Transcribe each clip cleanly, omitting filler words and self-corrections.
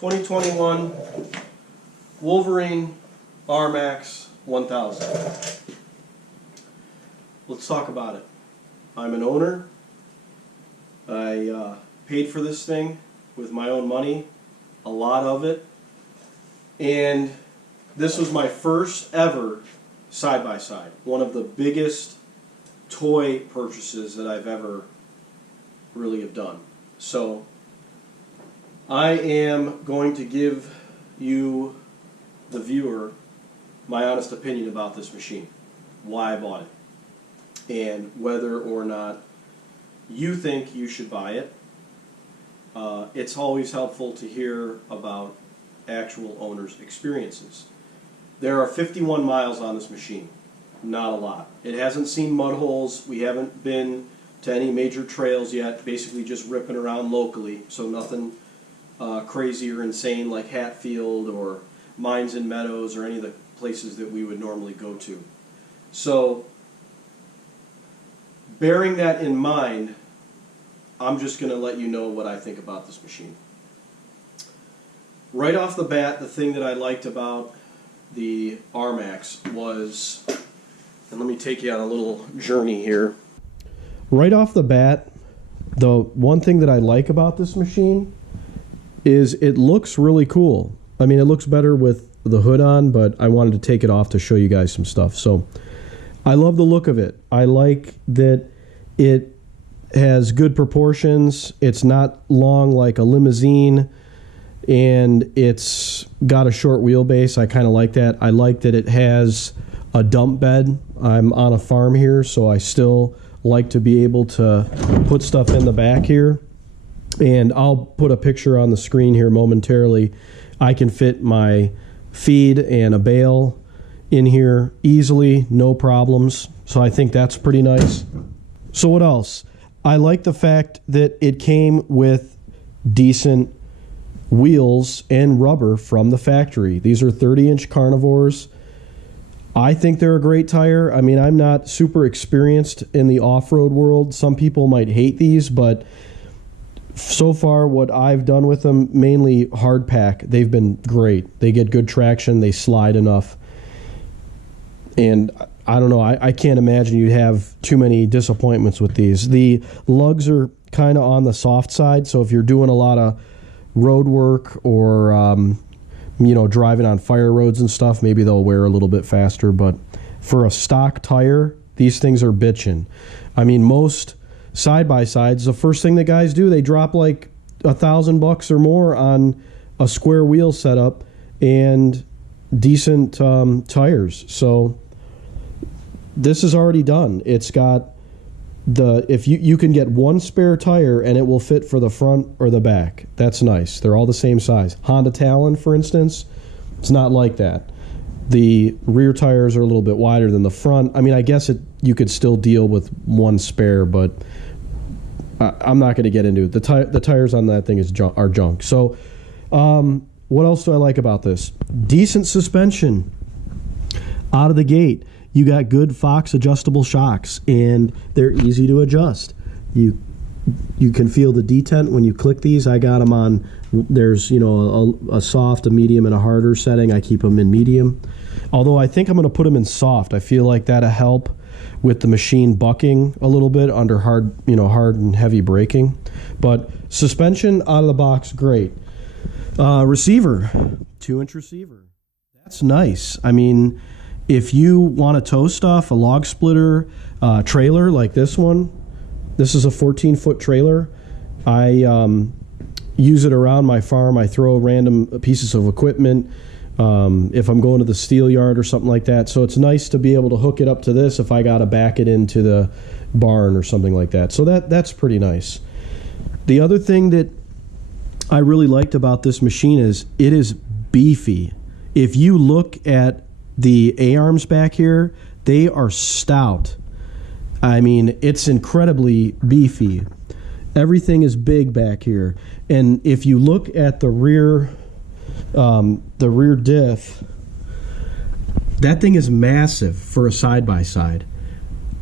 2021 Wolverine RMAX 1000. Let's talk about it. I'm an owner. I paid for this thing with my own money, a lot of it, and this was my first ever side-by-side, one of the biggest toy purchases that I've ever really have done. So I am going to give you, the viewer, my honest opinion about this machine, why I bought it, and whether or not you think you should buy it. It's always helpful to hear about actual owners' experiences. There are 51 miles on this machine, not a lot. It hasn't seen mud holes. We haven't been to any major trails yet, basically just ripping around locally, so nothing crazy or insane like Hatfield or Mines and Meadows or any of the places that we would normally go to. So, bearing that in mind, I'm just going to let you know what I think about this machine. Right off the bat, the thing that I liked about the RMAX was, and let me take you on a little journey here. Right off the bat, the one thing that I like about this machine is it looks really cool. I mean, it looks better with the hood on, but I wanted to take it off to show you guys some stuff. So I love the look of it. I like that it has good proportions. It's not long like a limousine, and it's got a short wheelbase. I kind of like that. I like that it has a dump bed. I'm on a farm here, so I still like to be able to put stuff in the back here. And I'll put a picture on the screen here momentarily. I can fit my feed and a bale in here easily, no problems. So I think that's pretty nice. So what else? I like the fact that it came with decent wheels and rubber from the factory. These are 30-inch carnivores. I think they're a great tire. I mean, I'm not super experienced in the off-road world. Some people might hate these, but so far what I've done with them, mainly hard pack, they've been great. They get good traction, they slide enough. And I don't know, I can't imagine you'd have too many disappointments with these. The lugs are kind of on the soft side, so if you're doing a lot of road work or you know, driving on fire roads and stuff, maybe they'll wear a little bit faster. But for a stock tire, these things are bitchin'. I mean, most side-by-sides, the first thing that guys do, they drop like $1,000 or more on a square wheel setup and decent tires. So this is already done. It's got the, if you can get one spare tire and it will fit for the front or the back. That's nice. They're all the same size. Honda Talon, for instance, it's not like that. The rear tires are a little bit wider than the front. I mean, I guess you could still deal with one spare, but I'm not going to get into it. The tires on that thing are junk. So what else do I like about this? Decent suspension out of the gate. You got good Fox adjustable shocks, and they're easy to adjust. You can feel the detent when you click these. I got them on, there's, you know, a soft, a medium, and a harder setting. I keep them in medium. Although I think I'm going to put them in soft. I feel like that'll help with the machine bucking a little bit under hard and heavy braking. But suspension out of the box, great. Receiver, 2-inch receiver. That's nice. I mean, if you want to tow stuff, a log splitter, trailer like this one, this is a 14-foot trailer. I use it around my farm. I throw random pieces of equipment if I'm going to the steel yard or something like that. So it's nice to be able to hook it up to this if I got to back it into the barn or something like that. So that's pretty nice. The other thing that I really liked about this machine is it is beefy. If you look at the A-arms back here, they are stout. I mean, it's incredibly beefy. Everything is big back here. And if you look at the rear diff, that thing is massive for a side-by-side.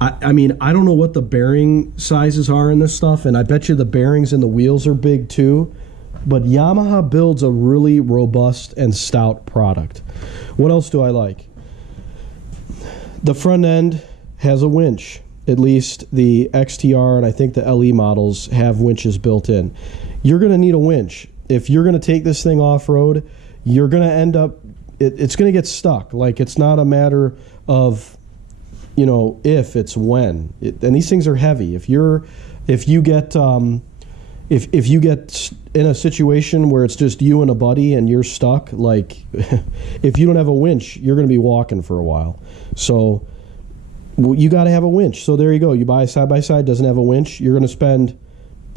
I mean, I don't know what the bearing sizes are in this stuff, and I bet you the bearings in the wheels are big too. but Yamaha builds a really robust and stout product. What else do I like? The front end has a winch. At least the XTR and I think the LE models have winches built in. You're going to need a winch. If you're going to take this thing off-road, you're going to end up, it's going to get stuck. Like, it's not a matter of, you know, if, it's when. And these things are heavy. If you get in a situation where it's just you and a buddy and you're stuck, like, if you don't have a winch, you're going to be walking for a while. So you got to have a winch. So there you go. You buy a side-by-side, doesn't have a winch, you're going to spend,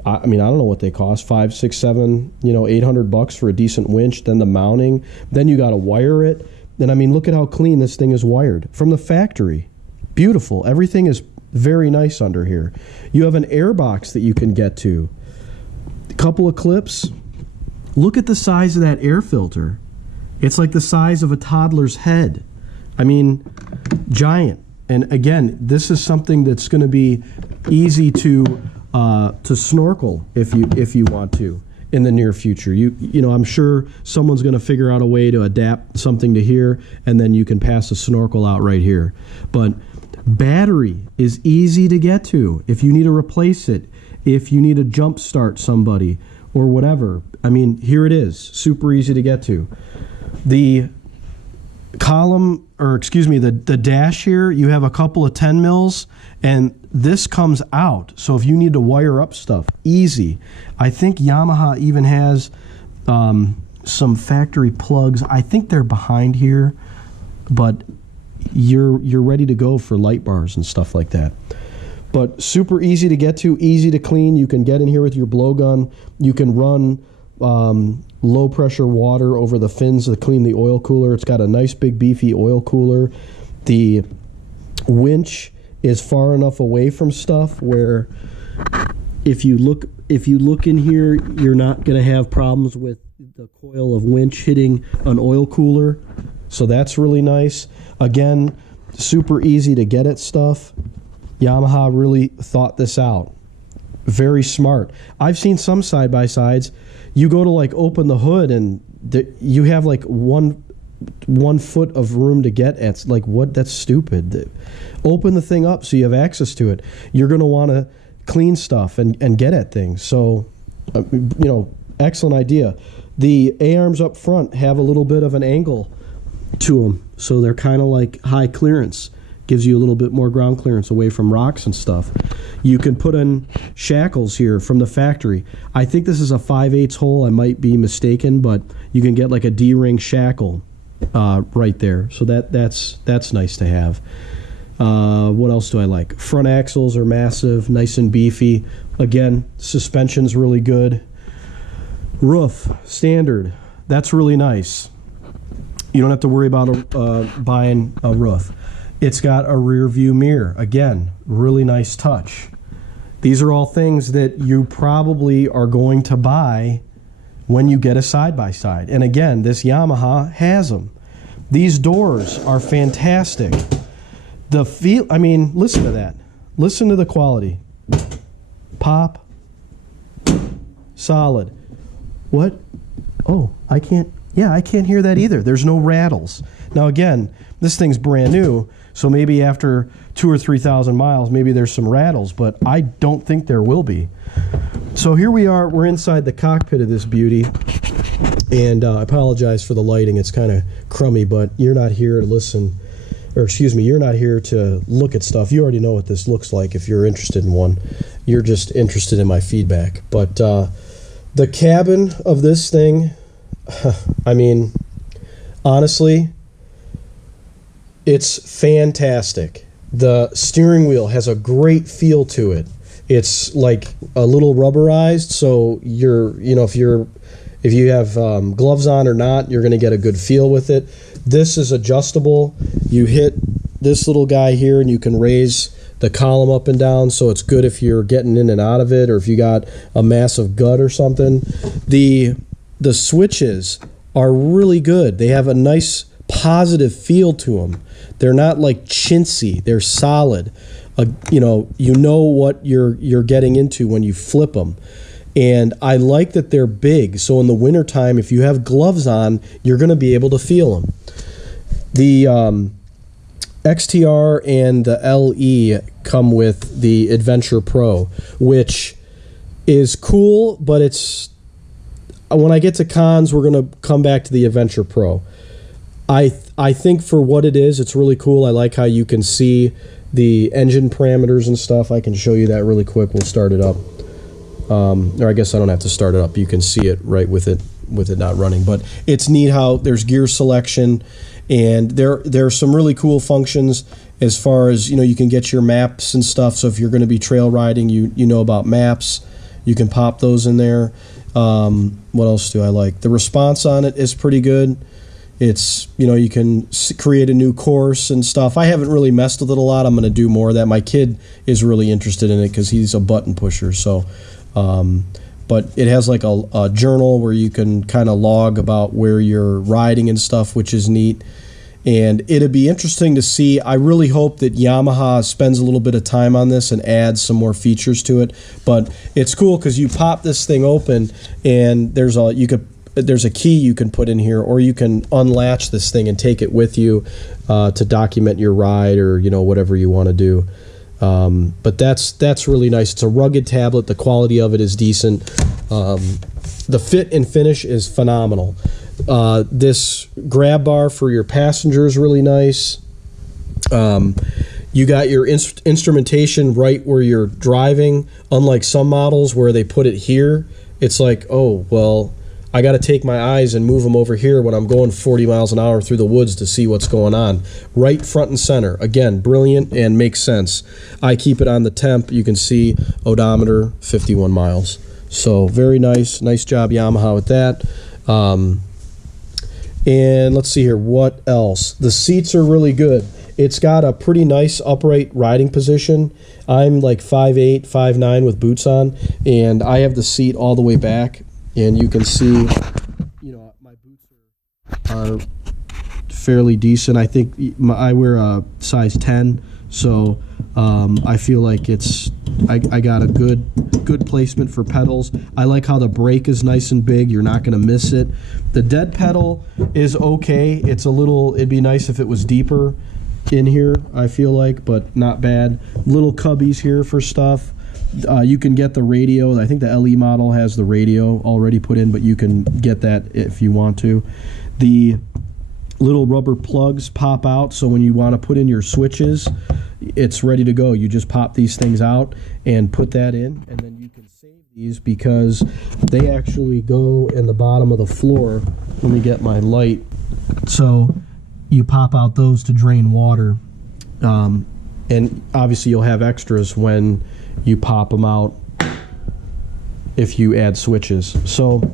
I mean, I don't know what they cost, $500, $600, $700, $800 for a decent winch, then the mounting, then you got to wire it. And I mean, look at how clean this thing is wired from the factory. Beautiful. Everything is very nice under here. You have an air box that you can get to. A couple of clips. Look at the size of that air filter. It's like the size of a toddler's head. I mean, giant. And again, this is something that's going to be easy to snorkel if you want to in the near future. You know, I'm sure someone's going to figure out a way to adapt something to here, and then you can pass a snorkel out right here. But battery is easy to get to if you need to replace it, if you need to jump start somebody or whatever. I mean, here it is, super easy to get to. The column, or excuse me, the dash here, you have a couple of 10 mils, and this comes out. So if you need to wire up stuff, easy. I think Yamaha even has some factory plugs. I think they're behind here, but you're ready to go for light bars and stuff like that. But super easy to get to, easy to clean. You can get in here with your blowgun. You can run low pressure water over the fins to clean the oil cooler. It's got a nice big beefy oil cooler. The winch is far enough away from stuff where if you look in here, you're not going to have problems with the coil of winch hitting an oil cooler. So that's really nice. Again, super easy to get at stuff. Yamaha really thought this out. Very smart. I've seen some side-by-sides. You go to like open the hood and you have like one foot of room to get at. Like, what? That's stupid. Open the thing up so you have access to it. You're going to want to clean stuff and get at things. So, you know, excellent idea. The A-arms up front have a little bit of an angle to them, so they're kind of like high clearance. Gives you a little bit more ground clearance away from rocks and stuff. You can put in shackles here from the factory. I think this is a 5/8 hole. I might be mistaken, but you can get like a D-ring shackle right there. So that's nice to have. What else do I like? Front axles are massive, nice and beefy. Again, suspension's really good. Roof, standard. That's really nice. You don't have to worry about buying a roof. It's got a rear view mirror. Again, really nice touch. These are all things that you probably are going to buy when you get a side-by-side. And again, this Yamaha has them. These doors are fantastic. The feel, I mean, listen to that. Listen to the quality. Pop. Solid. What? Oh, I can't hear that either. There's no rattles. Now again, this thing's brand new, so maybe after 2,000 or 3,000 miles, maybe there's some rattles, but I don't think there will be. So here we are, we're inside the cockpit of this beauty, and I apologize for the lighting, it's kind of crummy, but you're not here to listen, or excuse me, you're not here to look at stuff. You already know what this looks like if you're interested in one. You're just interested in my feedback. But the cabin of this thing, I mean, honestly, it's fantastic. The steering wheel has a great feel to it. It's like a little rubberized, so if you have gloves on or not, you're going to get a good feel with it. This is adjustable. You hit this little guy here and you can raise the column up and down, so it's good if you're getting in and out of it or if you got a massive gut or something. The switches are really good. They have a nice positive feel to them. They're not like chintzy. They're solid. You know what you're getting into when you flip them. And I like that they're big, so in the wintertime, if you have gloves on, you're going to be able to feel them. The XTR and the LE come with the Adventure Pro, which is cool, but it's, when I get to cons, we're going to come back to the Adventure Pro. I think for what it is, it's really cool. I like how you can see the engine parameters and stuff. I can show you that really quick. We'll start it up. Or I guess I don't have to start it up. You can see it right with it not running. But it's neat how there's gear selection, and there are some really cool functions as far as, you know, you can get your maps and stuff. So if you're going to be trail riding, you know about maps. You can pop those in there. What else do I like? The response on it is pretty good. It's, you know, you can create a new course and stuff. I haven't really messed with it a lot. I'm going to do more of that. My kid is really interested in it because he's a button pusher. So, but it has like a journal where you can kind of log about where you're riding and stuff, which is neat. And it'd be interesting to see. I really hope that Yamaha spends a little bit of time on this and adds some more features to it. But it's cool because you pop this thing open and there's a key you can put in here, or you can unlatch this thing and take it with you to document your ride, or, you know, whatever you want to do. But that's really nice. It's a rugged tablet. The quality of it is decent. The fit and finish is phenomenal. This grab bar for your passenger is really nice. You got your instrumentation right where you're driving, unlike some models where they put it here. It's like, oh, well, I got to take my eyes and move them over here when I'm going 40 miles an hour through the woods to see what's going on. Right front and center. Again, brilliant and makes sense. I keep it on the temp. You can see odometer, 51 miles. So very nice. Nice job, Yamaha, with that. And let's see here. What else? The seats are really good. It's got a pretty nice upright riding position. I'm like 5'8", 5'9" with boots on, and I have the seat all the way back. And you can see, you know, my boots are fairly decent. I think I wear a size 10, so I feel like I got a good placement for pedals. I like how the brake is nice and big. You're not going to miss it. The dead pedal is okay. It'd be nice if it was deeper in here, I feel like, but not bad. Little cubbies here for stuff. You can get the radio. I think the LE model has the radio already put in, but you can get that if you want to. The little rubber plugs pop out, so when you want to put in your switches, it's ready to go. You just pop these things out and put that in, and then you can save these because they actually go in the bottom of the floor. Let me get my light. So you pop out those to drain water, and obviously you'll have extras when you pop them out if you add switches. So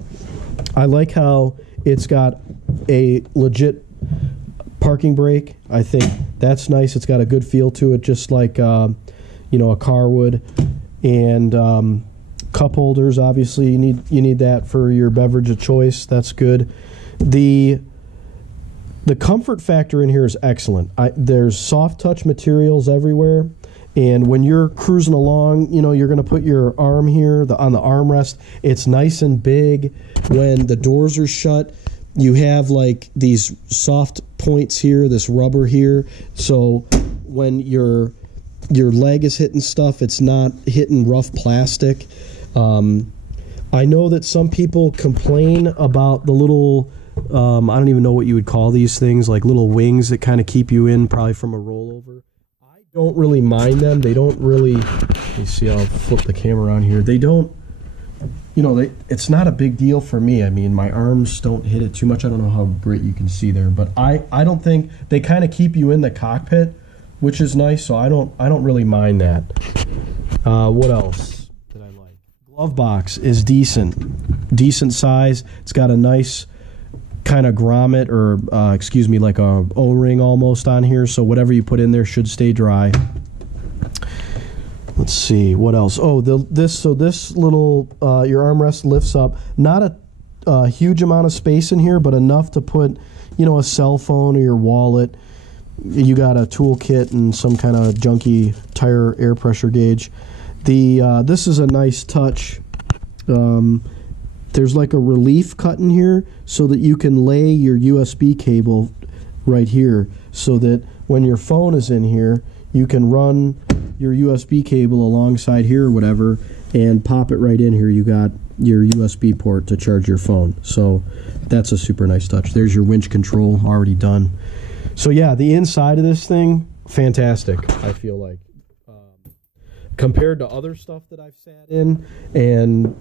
I like how it's got a legit parking brake. I think that's nice. It's got a good feel to it, just like you know, a car would. And cup holders, obviously you need that for your beverage of choice. That's good. The comfort factor in here is excellent. There's soft touch materials everywhere. And when you're cruising along, you know, you're going to put your arm here on the armrest. It's nice and big. When the doors are shut, you have like these soft points here, this rubber here. So when your leg is hitting stuff, it's not hitting rough plastic. I know that some people complain about the little, I don't even know what you would call these things, like little wings that kind of keep you in, probably from a rollover. Don't really mind them. They don't really, let me see, I'll flip the camera on here. They don't, you know, it's not a big deal for me. I mean, my arms don't hit it too much. I don't know how great you can see there, but I don't think, they kind of keep you in the cockpit, which is nice, so I don't really mind that. What else did I like? Glove box is decent size. It's got a nice kind of grommet, or excuse me, like a O-ring almost on here, so whatever you put in there should stay dry. Let's see what else. Oh, this little your armrest lifts up. Not a huge amount of space in here, but enough to put, you know, a cell phone or your wallet. You got a toolkit and some kind of junky tire air pressure gauge. This is a nice touch. there's like a relief cut in here so that you can lay your USB cable right here, so that when your phone is in here, you can run your USB cable alongside here or whatever and pop it right in here. You got your USB port to charge your phone. So that's a super nice touch. There's your winch control already done. So yeah, the inside of this thing, fantastic, I feel like. Compared to other stuff that I've sat in, and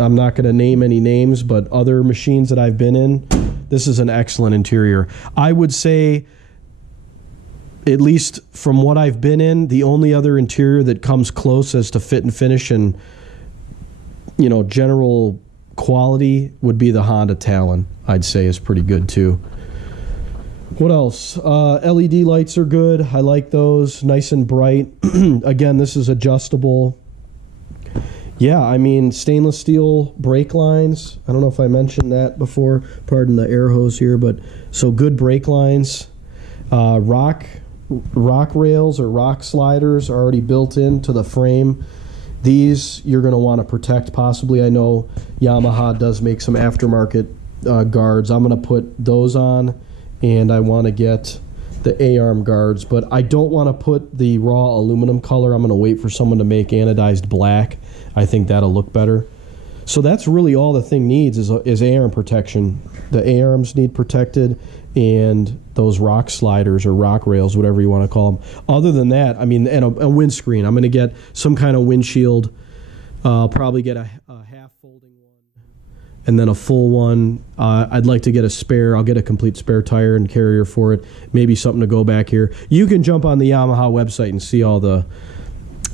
I'm not going to name any names, but other machines that I've been in, this is an excellent interior. I would say, at least from what I've been in, the only other interior that comes close as to fit and finish and, you know, general quality would be the Honda Talon. I'd say is pretty good too. What else? LED lights are good. I like those. Nice and bright. Again, this is adjustable. Yeah, I mean, stainless steel brake lines. I don't know if I mentioned that before. Pardon the air hose here, but so good brake lines. Rock rails or rock sliders are already built into the frame. These you're going to want to protect possibly. I know Yamaha does make some aftermarket guards. I'm going to put those on. And I want to get the A-arm guards, but I don't want to put the raw aluminum color. I'm going to wait for someone to make anodized black. I think that'll look better. So that's really all the thing needs is A-arm protection. The A-arms need protected, and those rock sliders or rock rails, whatever you want to call them. Other than that, I mean, and a windscreen. I'm going to get some kind of windshield. I'll probably get a half folding one and then a full one. I'd like to get a spare. I'll get a complete spare tire and carrier for it. Maybe something to go back here. You can jump on the Yamaha website and see all the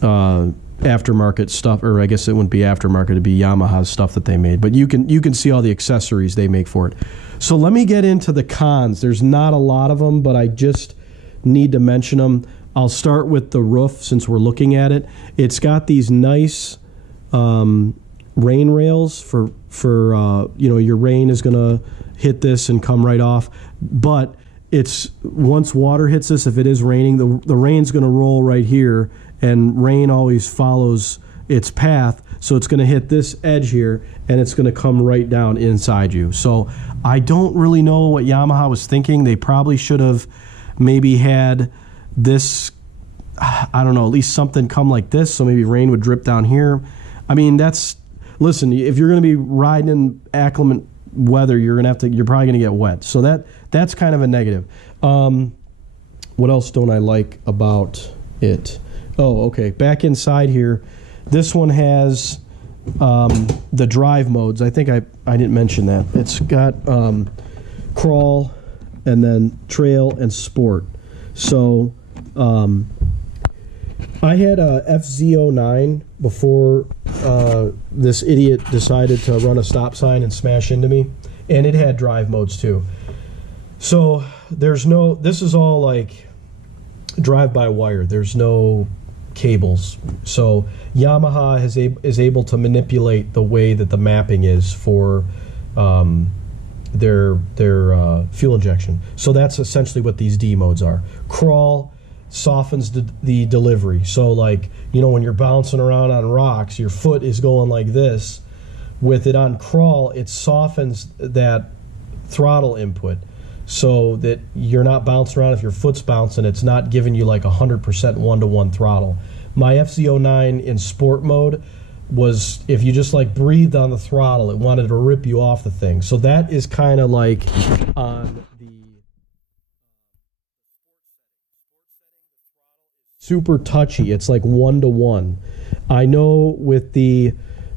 aftermarket stuff, or I guess it wouldn't be aftermarket, it'd be Yamaha stuff that they made. But you can see all the accessories they make for it. So let me get into the cons. There's not a lot of them, but I just need to mention them. I'll start with the roof since we're looking at it. It's got these nice rain rails for you know, your rain is gonna hit this and come right off. But it's once water hits this, if it is raining, the rain's gonna roll right here, and rain always follows its path, so it's gonna hit this edge here and it's gonna come right down inside you. So I don't really know what Yamaha was thinking. They probably should have maybe had this, I don't know, at least something come like this, so maybe rain would drip down here. I mean, listen, if you're going to be riding in acclimate weather, you're probably going to get wet. So that's kind of a negative. What else don't I like about it? Oh, okay. Back inside here, this one has the drive modes. I think I didn't mention that. It's got crawl and then trail and sport. So I had a FZ09 before this idiot decided to run a stop sign and smash into me, and it had drive modes too. So this is all like drive-by-wire. There's no cables. So Yamaha is able to manipulate the way that the mapping is for their fuel injection. So that's essentially what these D modes are. Crawl softens the delivery. So like, you know, when you're bouncing around on rocks, your foot is going like this. With it on crawl, it softens that throttle input so that you're not bouncing around. If your foot's bouncing, it's not giving you like 100% one-to-one throttle. My FZ09 in sport mode was, if you just like breathed on the throttle, it wanted to rip you off the thing. So that is kind of like on the super touchy. It's like 1-to-1. I know with the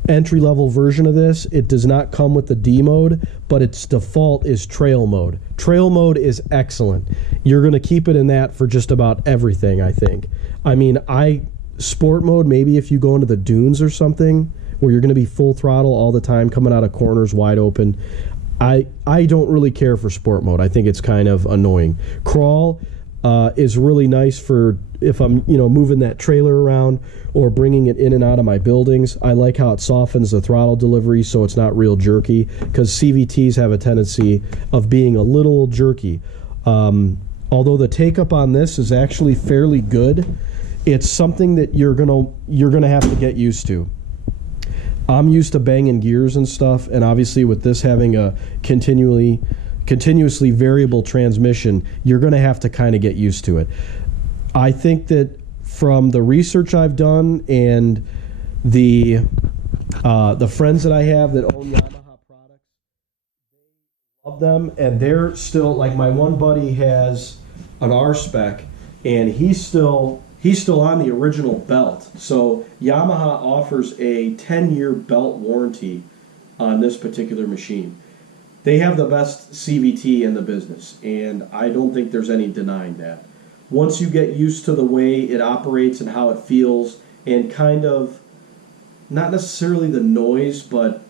entry-level version of this, it does not come with the D mode, but its default is trail mode. Trail mode is excellent. You're going to keep it in that for just about everything, I think. I mean, sport mode, maybe if you go into the dunes or something where you're going to be full throttle all the time, coming out of corners wide open. I don't really care for sport mode. I think it's kind of annoying. Crawl is really nice for if I'm, you know, moving that trailer around or bringing it in and out of my buildings. I like how it softens the throttle delivery so it's not real jerky, because CVTs have a tendency of being a little jerky. Although the take-up on this is actually fairly good, it's something that you're gonna have to get used to. I'm used to banging gears and stuff, and obviously with this having a continuously variable transmission, you're going to have to kind of get used to it. I think that from the research I've done and the friends that I have that own Yamaha products, they love them, and they're still, like, my one buddy has an r-spec, and he's still on the original belt. So Yamaha offers a 10-year belt warranty on this particular machine. They have the best CVT in the business, and I don't think there's any denying that. Once you get used to the way it operates and how it feels, and kind of, not necessarily the noise, but,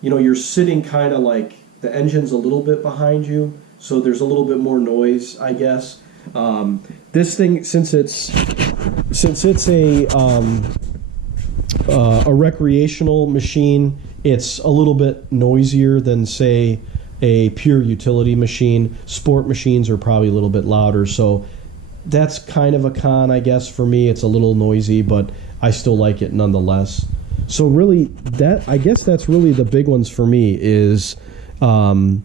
you know, you're sitting kind of like the engine's a little bit behind you, so there's a little bit more noise, I guess. This thing, since it's a recreational machine, it's a little bit noisier than, say, a pure utility machine. Sport machines are probably a little bit louder, so that's kind of a con, I guess, for me. It's a little noisy, but I still like it nonetheless. So really, I guess that's really the big ones for me is the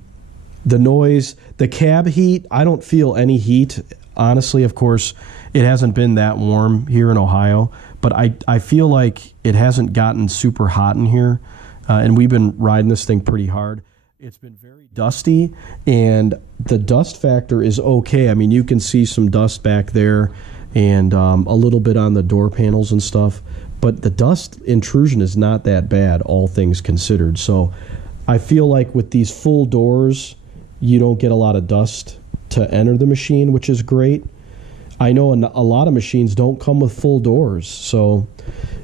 noise, the cab heat. I don't feel any heat, honestly. Of course, it hasn't been that warm here in Ohio, but I feel like it hasn't gotten super hot in here, and we've been riding this thing pretty hard. It's been very dusty, and the dust factor is okay. I mean, you can see some dust back there and a little bit on the door panels and stuff, but the dust intrusion is not that bad, all things considered. So I feel like with these full doors, you don't get a lot of dust to enter the machine, which is great. I know a lot of machines don't come with full doors. So,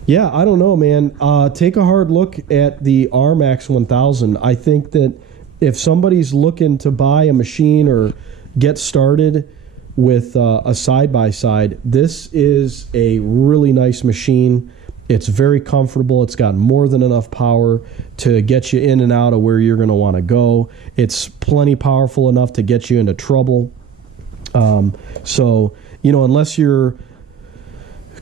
yeah, I don't know, man. Take a hard look at the RMAX 1000. I think that if somebody's looking to buy a machine or get started with a side-by-side, this is a really nice machine. It's very comfortable. It's got more than enough power to get you in and out of where you're going to want to go. It's plenty powerful enough to get you into trouble. So, you know, unless you're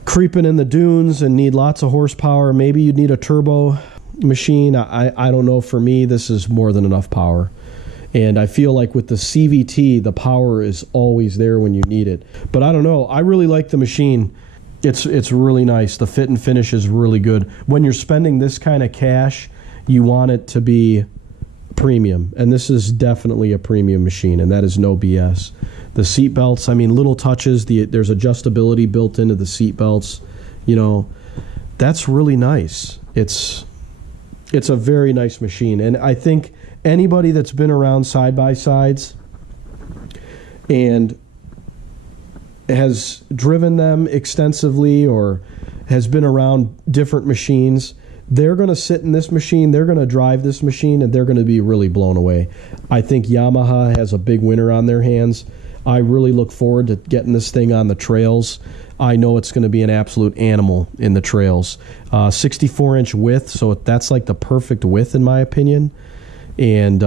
creeping in the dunes and need lots of horsepower, maybe you'd need a turbo machine. I don't know. For me, this is more than enough power. And I feel like with the CVT, the power is always there when you need it. But I don't know. I really like the machine. It's really nice. The fit and finish is really good. When you're spending this kind of cash, you want it to be premium. And this is definitely a premium machine, and that is no BS. The seat belts, I mean, little touches. There's adjustability built into the seat belts. You know, that's really nice. It's a very nice machine. And I think anybody that's been around side-by-sides and has driven them extensively or has been around different machines, they're going to sit in this machine, they're going to drive this machine, and they're going to be really blown away. I think Yamaha has a big winner on their hands. I really look forward to getting this thing on the trails. I know it's going to be an absolute animal in the trails. 64-inch width, so that's like the perfect width in my opinion. And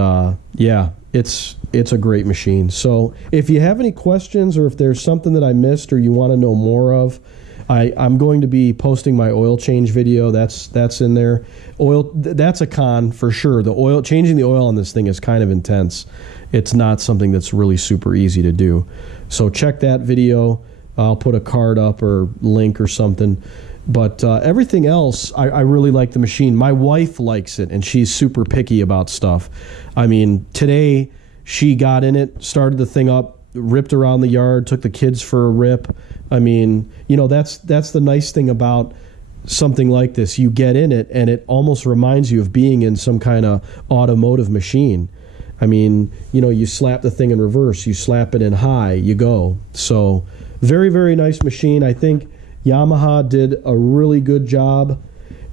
yeah, it's a great machine. So if you have any questions or if there's something that I missed or you want to know more of, I'm going to be posting my oil change video. That's in there. That's a con for sure. Changing the oil on this thing is kind of intense. It's not something that's really super easy to do. So check that video. I'll put a card up or link or something. But everything else, I really like the machine. My wife likes it, and she's super picky about stuff. I mean, today she got in it, started the thing up, ripped around the yard, took the kids for a rip. I mean, you know, that's the nice thing about something like this. You get in it, and it almost reminds you of being in some kind of automotive machine. I mean, you know, you slap the thing in reverse, you slap it in high, you go. So very, very nice machine. I think Yamaha did a really good job,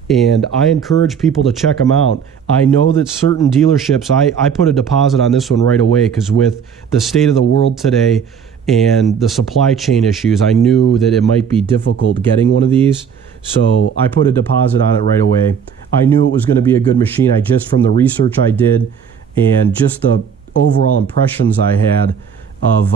and I encourage people to check them out. I know that certain dealerships, I put a deposit on this one right away because with the state of the world today and the supply chain issues, I knew that it might be difficult getting one of these. So I put a deposit on it right away. I knew it was going to be a good machine. From the research I did and just the overall impressions I had, of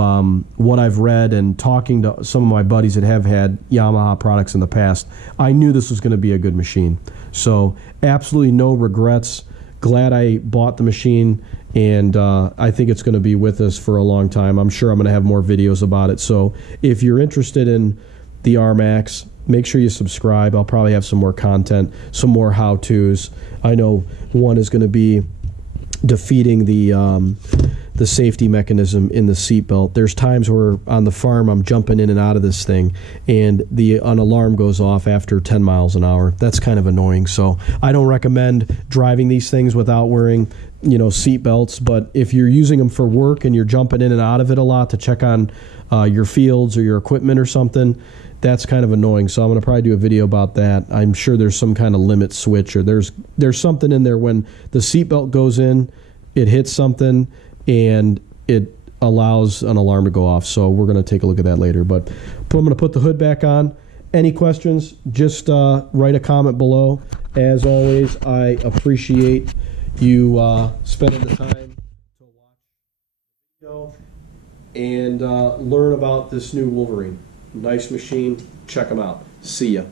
what I've read and talking to some of my buddies that have had Yamaha products in the past, I knew this was going to be a good machine. So absolutely no regrets. Glad I bought the machine, and I think it's going to be with us for a long time. I'm sure I'm going to have more videos about it. So if you're interested in the RMAX, make sure you subscribe. I'll probably have some more content, some more how-tos. I know one is going to be defeating the safety mechanism in the seatbelt. There's times where on the farm I'm jumping in and out of this thing, and an alarm goes off after 10 miles an hour. That's kind of annoying. So I don't recommend driving these things without wearing, seatbelts. But if you're using them for work and you're jumping in and out of it a lot to check on your fields or your equipment or something, that's kind of annoying. So I'm going to probably do a video about that. I'm sure there's some kind of limit switch, or there's something in there when the seatbelt goes in, it hits something, and it allows an alarm to go off. So we're going to take a look at that later. But I'm going to put the hood back on. Any questions, just write a comment below. As always, I appreciate you spending the time to watch the video and learn about this new Wolverine. Nice machine. Check them out. See ya.